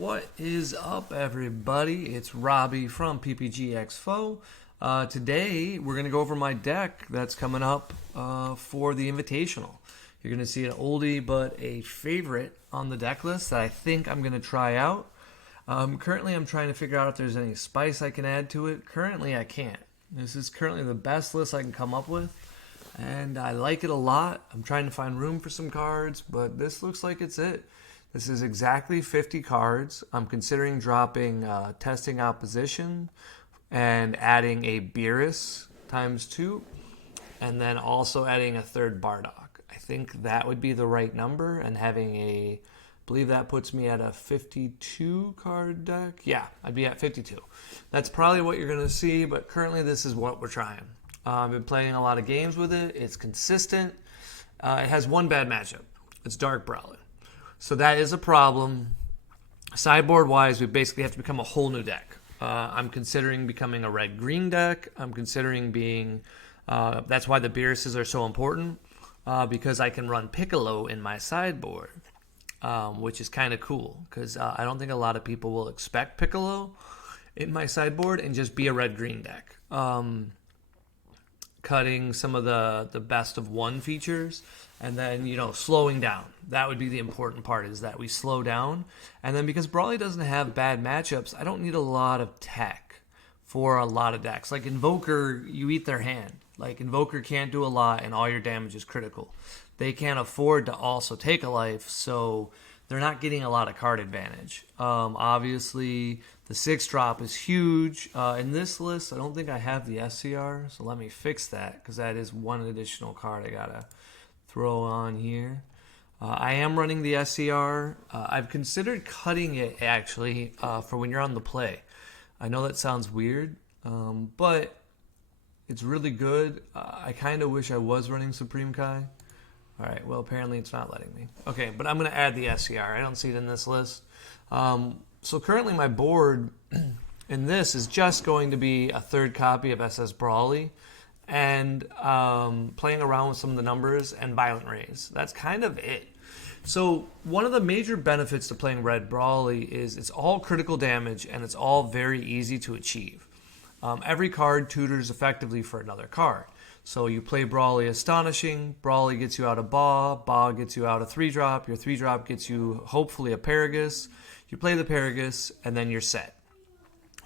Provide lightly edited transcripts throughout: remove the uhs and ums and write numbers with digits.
What is up, everybody? It's Robbie from PPG Expo. Today, we're going to go over my deck that's coming up for the Invitational. You're going to see an oldie but a favorite on the deck list that I think I'm going to try out. Currently, I'm trying to figure out if there's any spice I can add to it. Currently, I can't. This is currently the best list I can come up with, and I like it a lot. I'm trying to find room for some cards, but this looks like it's it. This is exactly 50 cards. I'm considering dropping Testing Opposition and adding a Beerus ×2, and then also adding a third Bardock. I think that would be the right number, and having I believe that puts me at a 52 card deck. Yeah, I'd be at 52. That's probably what you're going to see, but currently this is what we're trying. I've been playing a lot of games with it. It's consistent. It has one bad matchup. It's Dark Brawler. So that is a problem. Sideboard-wise, we basically have to become a whole new deck. I'm considering becoming a red-green deck. I'm considering being... that's why the Beeruses are so important, because I can run Piccolo in my sideboard, which is kind of cool, because I don't think a lot of people will expect Piccolo in my sideboard and just be a red-green deck. Cutting some of the best of one features, and then, slowing down. That would be the important part, is that we slow down. And then because Brawly doesn't have bad matchups, I don't need a lot of tech for a lot of decks. Like Invoker, you eat their hand. Like Invoker can't do a lot, and all your damage is critical. They can't afford to also take a life, so they're not getting a lot of card advantage. Obviously, the 6-drop is huge. In this list, I don't think I have the SCR, so let me fix that, because that is one additional card I gotta throw on here. I am running the SCR. I've considered cutting it, actually, for when you're on the play. I know that sounds weird, but it's really good. I kind of wish I was running Supreme Kai. Alright, well, apparently it's not letting me. Okay, but I'm going to add the SCR. I don't see it in this list. So currently my board in this is just going to be a third copy of SS Brawly and playing around with some of the numbers and Violent Rays. That's kind of it. So one of the major benefits to playing Red Brawly is it's all critical damage and it's all very easy to achieve. Every card tutors effectively for another card. So you play Brawly Astonishing, Brawly gets you out a Ba gets you out a 3-drop, your 3-drop gets you hopefully a Paragus, you play the Paragus, and then you're set.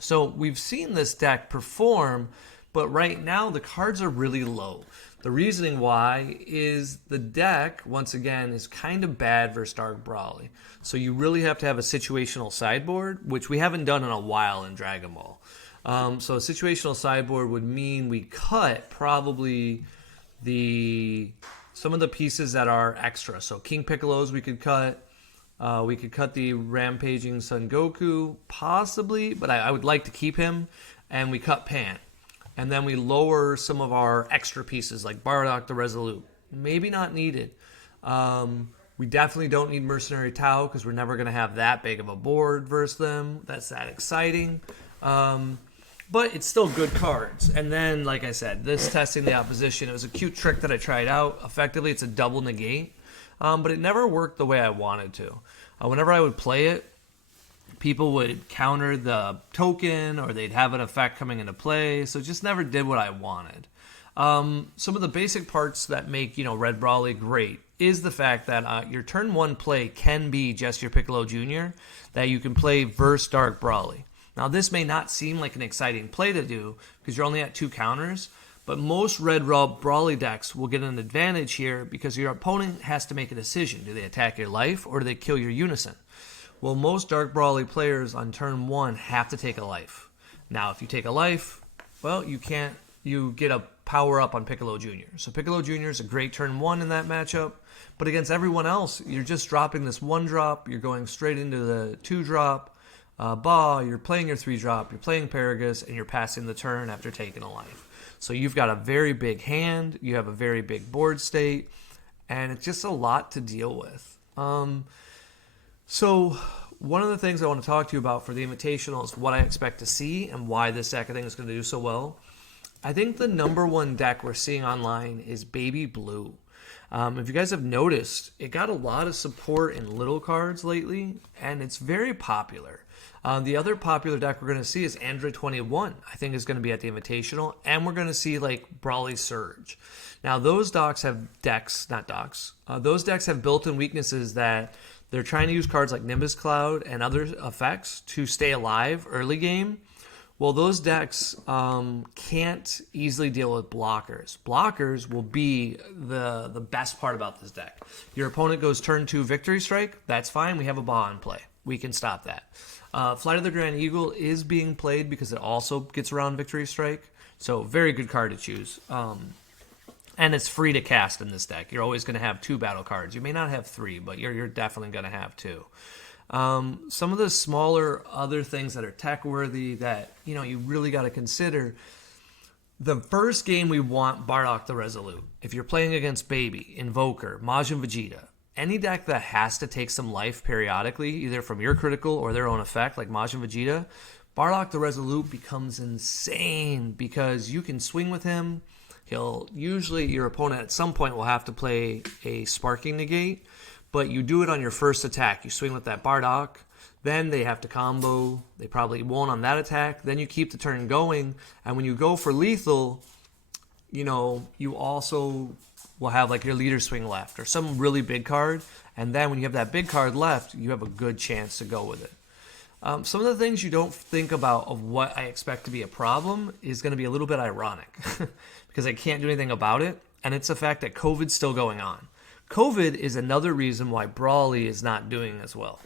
So we've seen this deck perform, but right now the cards are really low. The reasoning why is the deck, once again, is kind of bad versus Dark Brawly. So you really have to have a situational sideboard, which we haven't done in a while in Dragon Ball. So a situational sideboard would mean we cut probably some of the pieces that are extra. So King Piccolos we could cut. We could cut the Rampaging Son Goku, possibly, but I would like to keep him. And we cut Pan. And then we lower some of our extra pieces, like Bardock the Resolute. Maybe not needed. We definitely don't need Mercenary Tau, because we're never going to have that big of a board versus them. That's that exciting. But it's still good cards. And then, like I said, this Testing the Opposition, it was a cute trick that I tried out. Effectively, it's a double negate. But it never worked the way I wanted to. Whenever I would play it, people would counter the token, or they'd have an effect coming into play. So it just never did what I wanted. Some of the basic parts that make, Red Brawly great is the fact that your turn 1 play can be just your Piccolo Jr. that you can play versus Dark Brawly. Now, this may not seem like an exciting play to do because you're only at 2 counters, but most Red Brawly decks will get an advantage here because your opponent has to make a decision. Do they attack your life or do they kill your Unison? Well, most Dark Brawly players on turn 1 have to take a life. Now, if you take a life, well, you get a power up on Piccolo Jr. So Piccolo Jr. is a great turn 1 in that matchup, but against everyone else, you're just dropping this 1-drop, you're going straight into the 2-drop, you're playing your 3-drop, you're playing Paragus, and you're passing the turn after taking a life. So you've got a very big hand, you have a very big board state, and it's just a lot to deal with. So one of the things I want to talk to you about for the Invitational is what I expect to see and why this deck I think is going to do so well. I think the number one deck we're seeing online is Baby Blue. If you guys have noticed, it got a lot of support in little cards lately, and it's very popular. The other popular deck we're going to see is Android 21, I think is going to be at the Invitational, and we're going to see like Brawly Surge. Now, those those decks have built-in weaknesses that they're trying to use cards like Nimbus Cloud and other effects to stay alive early game. Well, those decks can't easily deal with blockers. Blockers will be the best part about this deck. Your opponent goes turn 2 Victory Strike, that's fine, we have a Ba in play. We can stop that. Flight of the Grand Eagle is being played because it also gets around Victory Strike, so very good card to choose. And it's free to cast in this deck. You're always going to have 2 battle cards. You may not have 3, but you're definitely going to have 2. Some of the smaller other things that are tech worthy that you really got to consider. The first game we want Bardock the Resolute. If you're playing against Baby, Invoker, Majin Vegeta, any deck that has to take some life periodically, either from your critical or their own effect, like Majin Vegeta, Bardock the Resolute becomes insane because you can swing with him. Usually your opponent at some point will have to play a Sparking Negate, but you do it on your first attack. You swing with that Bardock, then they have to combo. They probably won't on that attack. Then you keep the turn going, and when you go for lethal, you also will have like your leader swing left or some really big card, and then when you have that big card left, you have a good chance to go with it. Some of the things you don't think about of what I expect to be a problem is going to be a little bit ironic because I can't do anything about it, and it's the fact that COVID's still going on. COVID is another reason why Brawly is not doing as well.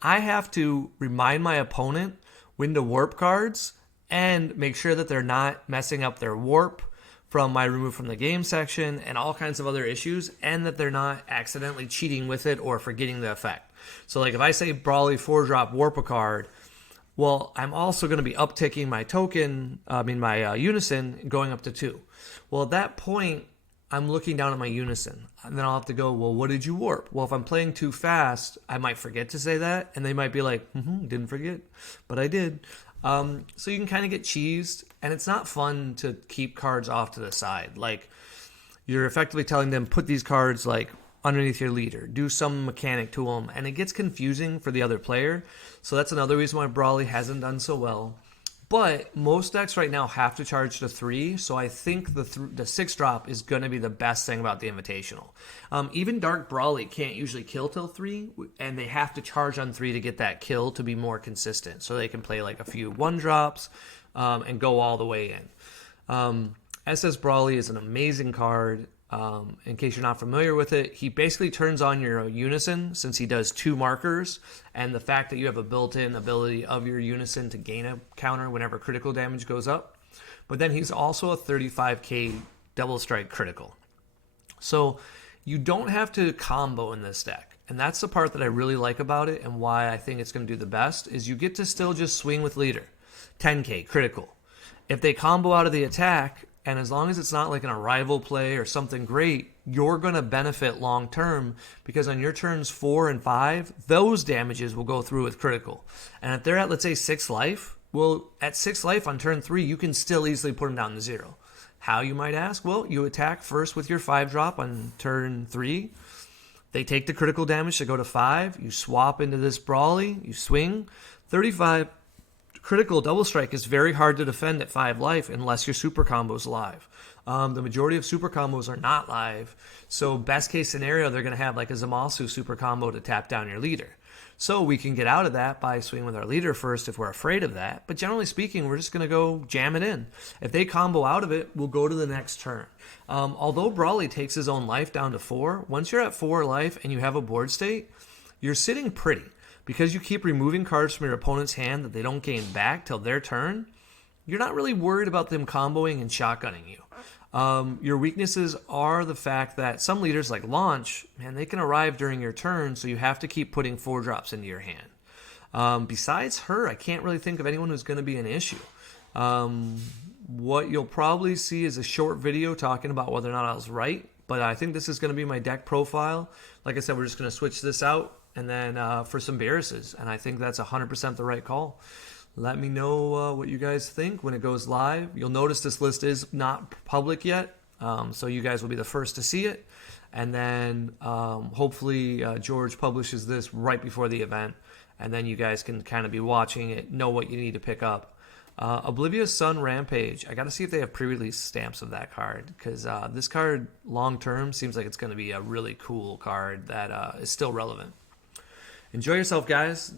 I have to remind my opponent when to warp cards and make sure that they're not messing up their warp from my remove from the game section and all kinds of other issues, and that they're not accidentally cheating with it or forgetting the effect. So like if I say Brawly 4-drop warp a card, well, I'm also going to be upticking my Unison going up to 2. Well, at that point, I'm looking down at my Unison, and then I'll have to go, well, what did you warp? Well, if I'm playing too fast, I might forget to say that, and they might be like, didn't forget, but I did. So you can kind of get cheesed, and it's not fun to keep cards off to the side. Like, you're effectively telling them, put these cards, like, underneath your leader, do some mechanic to them, and it gets confusing for the other player. So that's another reason why Brawly hasn't done so well. But most decks right now have to charge to 3, so I think the 6-drop is going to be the best thing about the Invitational. Even Dark Brawly can't usually kill till 3, and they have to charge on 3 to get that kill to be more consistent. So they can play like a few 1-drops and go all the way in. SS Brawly is an amazing card. In case you're not familiar with it, he basically turns on your Unison since he does 2 markers, and the fact that you have a built-in ability of your Unison to gain a counter whenever critical damage goes up. But then he's also a 35k double strike critical. So you don't have to combo in this deck. And that's the part that I really like about it, and why I think it's going to do the best, is you get to still just swing with leader. 10k critical. If they combo out of the attack, and as long as it's not like an arrival play or something great, you're going to benefit long term, because on your turns 4 and 5, those damages will go through with critical. And if they're at, let's say, 6 life, well, at 6 life on turn 3, you can still easily put them down to 0. How, you might ask? Well, you attack first with your 5-drop on turn 3. They take the critical damage to go to 5. You swap into this Brawly. You swing. 35 critical double strike is very hard to defend at 5 life unless your super combo's live. The majority of super combos are not live, so best case scenario, they're going to have like a Zamasu super combo to tap down your leader. So we can get out of that by swinging with our leader first if we're afraid of that, but generally speaking, we're just going to go jam it in. If they combo out of it, we'll go to the next turn. Although Brawly takes his own life down to 4, once you're at 4 life and you have a board state, you're sitting pretty. Because you keep removing cards from your opponent's hand that they don't gain back till their turn, you're not really worried about them comboing and shotgunning you. Your weaknesses are the fact that some leaders like Launch, man, they can arrive during your turn, so you have to keep putting 4-drops into your hand. Besides her, I can't really think of anyone who's going to be an issue. What you'll probably see is a short video talking about whether or not I was right, but I think this is going to be my deck profile. Like I said, we're just going to switch this out and then for some Beerus's, and I think that's 100% the right call. Let me know what you guys think when it goes live. You'll notice this list is not public yet, so you guys will be the first to see it. And then hopefully George publishes this right before the event, and then you guys can kind of be watching it, know what you need to pick up. Oblivia Sun Rampage. I got to see if they have pre-release stamps of that card, because this card long term seems like it's going to be a really cool card that is still relevant. Enjoy yourself, guys.